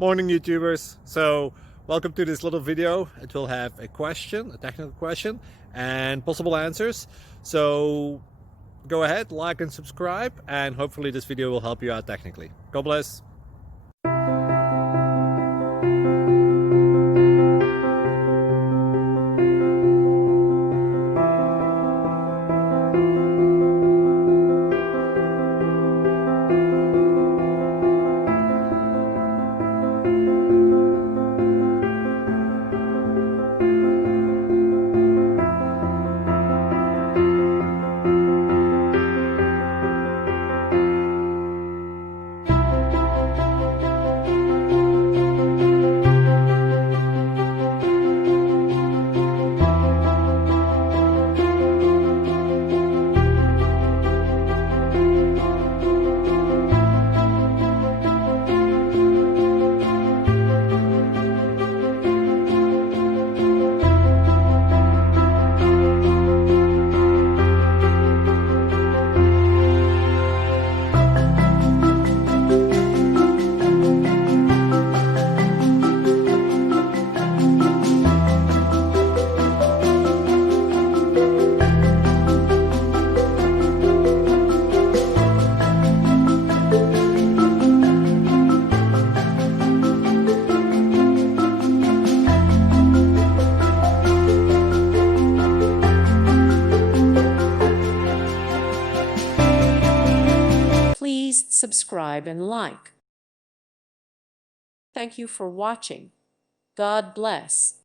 Morning YouTubers. So welcome to this little video. It will have a question, a technical question, and possible answers. So go ahead, like and subscribe, and hopefully this video will help you out technically. God bless. Please subscribe and like. Thank you for watching. God bless.